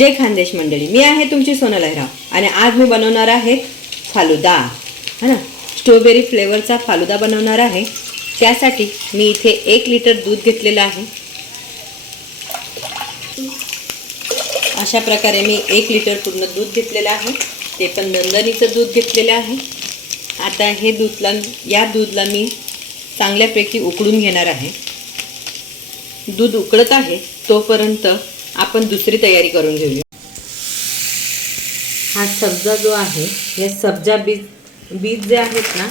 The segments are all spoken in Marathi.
जय खानदेश मंडळी, मी आहे तुमची सोनल लहरा आणि आज मी बनवणार आहे फालुदा, है ना। स्ट्रॉबेरी फ्लेवरचा फालुदा बनवणार आहे। त्यासाठी मी इथे 1 लिटर दूध घेतलेलं आहे। अशा प्रकारे मी 1 लिटर पूर्ण दूध घेतलेलं आहे, ते पण नंदनीचं दूध घेतलेलं आहे। आता हे दूधला मी चांगल्यापैकी उकळून घेणार आहे। दूध उकळत आहे तोपर्यंत आपण दुसरी तयारी करून घेऊया। हा सब्जा जो आहे, हे सब्जा बीज जे आहेत ना,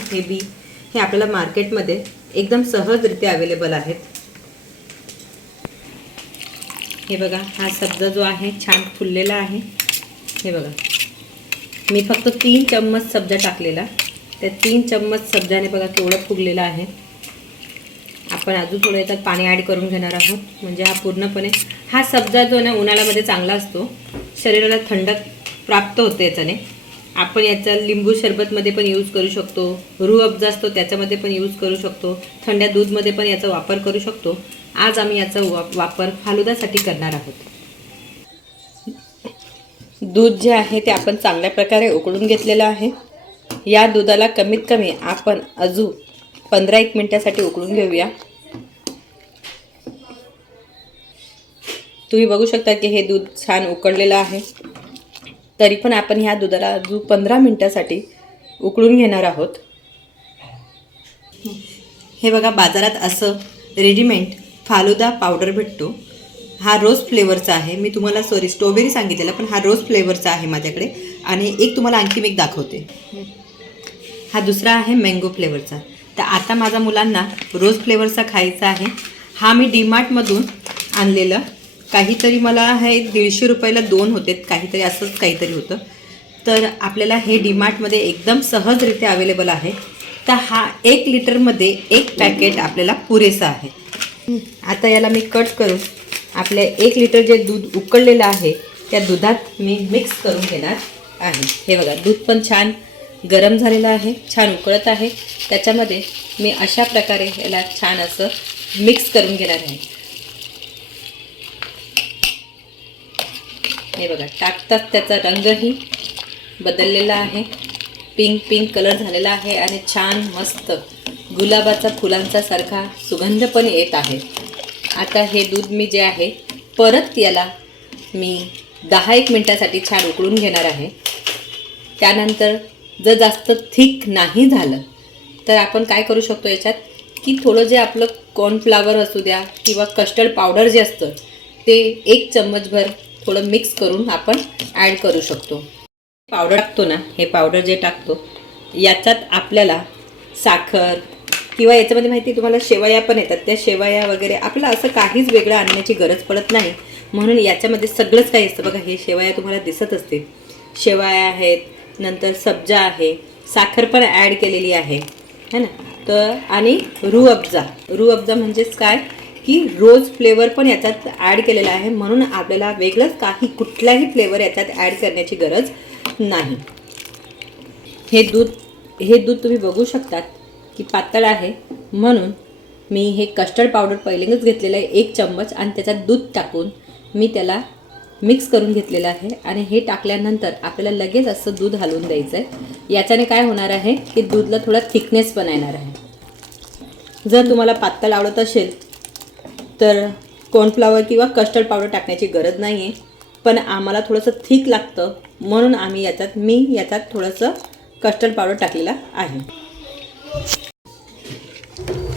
हे आपल्याला मार्केटमध्ये एकदम सहजरित्या अवेलेबल आहेत। हे बघा, हा सब्जा जो आहे छान फुललेला आहे। हे बघा, मी फक्त 3 चम्मच सब्जा टाकलेला, त्या 3 चम्मच सब्जाने बघा केवढं फुगलेलं आहे। आपण अजून थोडं याच्यात पाणी ॲड करून घेणार आहोत, म्हणजे हा पूर्णपणे हा सब्जा जो ना उन्हाळ्यामध्ये चांगला असतो, शरीराला थंडक प्राप्त होते याच्याने। आपण याचा लिंबू सरबतमध्ये पण यूज करू शकतो, रूह अफजा असतो त्याच्यामध्ये पण यूज करू शकतो, थंड दूधमध्ये पण याचा वापर करू शकतो। आज आम्ही याचा वापर फालुदासाठी करणार आहोत। दूध जे आहे ते आपण चांगल्या प्रकारे उकळून घेतलेलं आहे। या दुधाला कमीत कमी आपण अजून 15-1 मिनिटासाठी उकळून घेऊया। तुम्ही बघू शकता की हे दूध छान उकळलेलं आहे, तरी पण आपण ह्या दुधाला अजून 15 मिनिटासाठी उकळून घेणार आहोत। हे बघा, बाजारात असं रेडीमेड फालुदा पावडर भेटतो। हा रोज फ्लेवरचा आहे। मी तुम्हाला स्ट्रॉबेरी सांगितलेला, पण हा रोज फ्लेवरचा आहे माझ्याकडे। आणि एक तुम्हाला आणखी एक दाखवते, हा दुसरा आहे मँगो फ्लेवरचा। तर आता माझ्या मुलांना रोज फ्लेवरचा खायचा आहे। हा मी डीमार्टमधून आणलेलं, काहीतरी मला हे 150 रुपयाला 2 होते, काहीतरी असंच काहीतरी होतं। तर आपल्याला हे डीमार्टमध्ये एकदम सहजरित्या अवेलेबल आहे। तर हा 1 लिटरमध्ये 1 पॅकेट आपल्याला पुरेसा आहे। आता याला मी कट करून आपल्या 1 लिटर जे दूध उकळलेलं आहे त्या दुधात मी मिक्स करून घेणार आहे। हे बघा, दूध पण छान गरम झालेलं आहे, छान उकळत आहे। त्याच्यामध्ये मी अशा प्रकारे याला छान असं मिक्स करून घेणार आहे। हे बघा, टाकताच त्याचा रंगही बदललेला आहे, पिंक कलर झालेला आहे आणि छान मस्त गुलाबाचा फुलांचा सारखा सुगंध पण येत आहे। आता हे दूध मी जे आहे परत याला मी 10-1 मिनिटासाठी छान उकळून घेणार आहे। त्यानंतर जर जास्त थिक नाही झालं तर आपण काय करू शकतो याच्यात, की थोडं जे आपलं कॉर्नफ्लावर असू द्या किंवा कस्टर्ड पावडर जे असतं ते 1 चम्मचभर थोडं मिक्स करून आपण ॲड करू शकतो। पावडर टाकतो ना, हे पावडर जे टाकतो याच्यात आपल्याला साखर किंवा याच्यामध्ये माहिती तुम्हाला शेवया पण येतात, त्या शेवया वगैरे आपलं असं काहीच वेगळं आणण्याची गरज पडत नाही। म्हणून याच्यामध्ये सगळंच काही असतं बघा। हे शेवया तुम्हाला दिसत असते, शेवया आहेत, नंतर सब्जा आहे, साखर पण ॲड केलेली आहे, है ना। तर आणि रूह अफजा म्हणजेच काय की रोज फ्लेवर पण याच्यात ॲड केलेला आहे, म्हणून आपल्याला वेगळंच कुठलाही फ्लेवर याच्यात ॲड करण्याची गरज नाही। हे दूध तुम्ही बघू शकतात की पातळ आहे, म्हणून मी हे कस्टर्ड पावडर पहिल्यांदाच घेतलेलं आहे 1 चम्मच, आणि त्याच्यात दूध टाकून मी त्याला मिक्स करून घेतलेलं आहे। आणि हे टाकल्यानंतर आपल्याला लगेच असं दूध हलवून द्यायचं आहे। याच्याने काय होणार आहे की दूधला थोडा थिकनेस पण येणार आहे। जर तुम्हाला पातळ आवडत असेल तर कॉर्नफ्लॉवर किंवा कस्टर्ड पावडर टाकण्याची गरज नाही आहे, पण आम्हाला थोडंसं थिक लागतं म्हणून मी याच्यात थोडंसं कस्टर्ड पावडर टाकलेला आहे।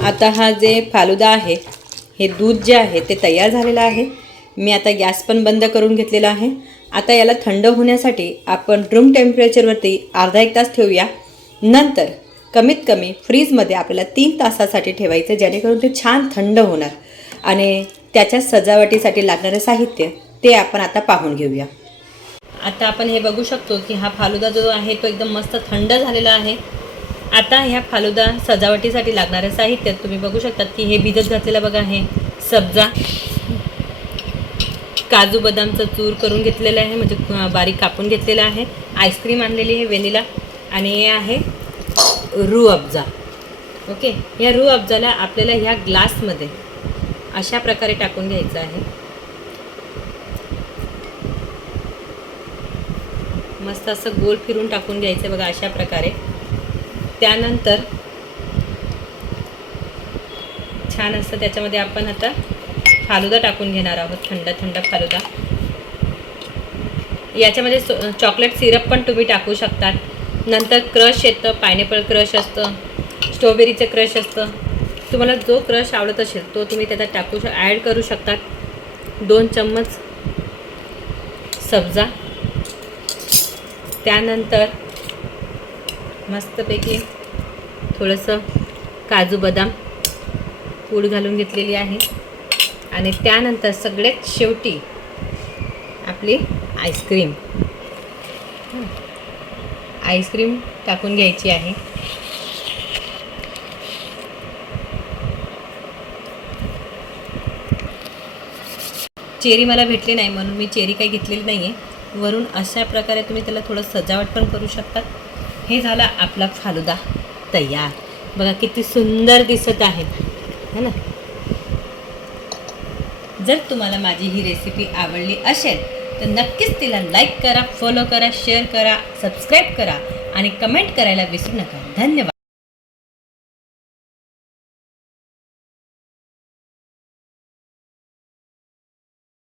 आता हा जे फालुदा आहे, हे दूध जे आहे ते तयार झालेलं आहे। मी आता गॅस पण बंद करून घेतलेला आहे। आता याला थंड होण्यासाठी आपण रूम टेम्परेचरवरती अर्धा-1 तास ठेवूया। नंतर कमीत कमी फ्रीजमध्ये आपल्याला 3 तासासाठी ठेवायचं, जेणेकरून ते छान थंड होणार। आणि त्याच्या सजावटीसाठी लागणारे साहित्य ते आपण आता पाहून घेऊया। आता आपण हे बघू शकतो की हा फालुदा जो आहे तो एकदम मस्त थंड झालेला आहे। आता ह्या फालुदा सजावटीसाठी लागणारे साहित्य तुम्ही बघू शकतात की हे भिजत घातलेलं बघा, हे सब्जा, काजू बदामचं चूर करून घेतलेलं आहे, म्हणजे बारीक कापून घेतलेलं आहे, आईस्क्रीम आणलेली आहे व्हॅनिला, आणि हे आहे रूह अफजा। ओके, या रूह अफजाला आपल्याला ह्या ग्लासमध्ये अशा प्रकारे टाकून घ्यायचं आहे। मस्त असं गोल फिरून टाकून घ्यायचं बघा अशा प्रकारे. त्यानंतर छान असं त्याच्यामध्ये आपण आता फालुदा टाकून घेणार आहोत, थंड थंड फालुदा. याच्यामध्ये चॉकलेट सिरप पण तुम्ही टाकू शकतात. नंतर क्रश येतं, पायनॅपल क्रश असतं, स्ट्रॉबेरीचं क्रश असतं. तुम्हाला जो क्रश आवडत असेल तो तुम्ही त्याच्यात ॲड करू शकतात. 2 चम्मच सब्जा. त्यानंतर मस्तपैकी थोडंसं काजू बदाम पूड घालून घेतलेली आहे. आणि त्यानंतर सगळ्यात शेवटी आपली आईस्क्रीम टाकून घ्यायची आहे. चेरी मला भेटली नाही म्हणून मी चेरी काही घेतलेली नाही आहे. वरून अशा प्रकारे तुम्ही त्याला थोडं सजावट पण करू शकतात. हे झाला आपला फालुदा तयार. बघा किती सुंदर दिसत आहे है ना. जर तुम्हाला माझी ही रेसिपी आवडली असेल तर नक्कीच तिला लाईक करा, फॉलो करा, शेअर करा, सबस्क्राईब करा आणि कमेंट करायला विसरू नका. धन्यवाद.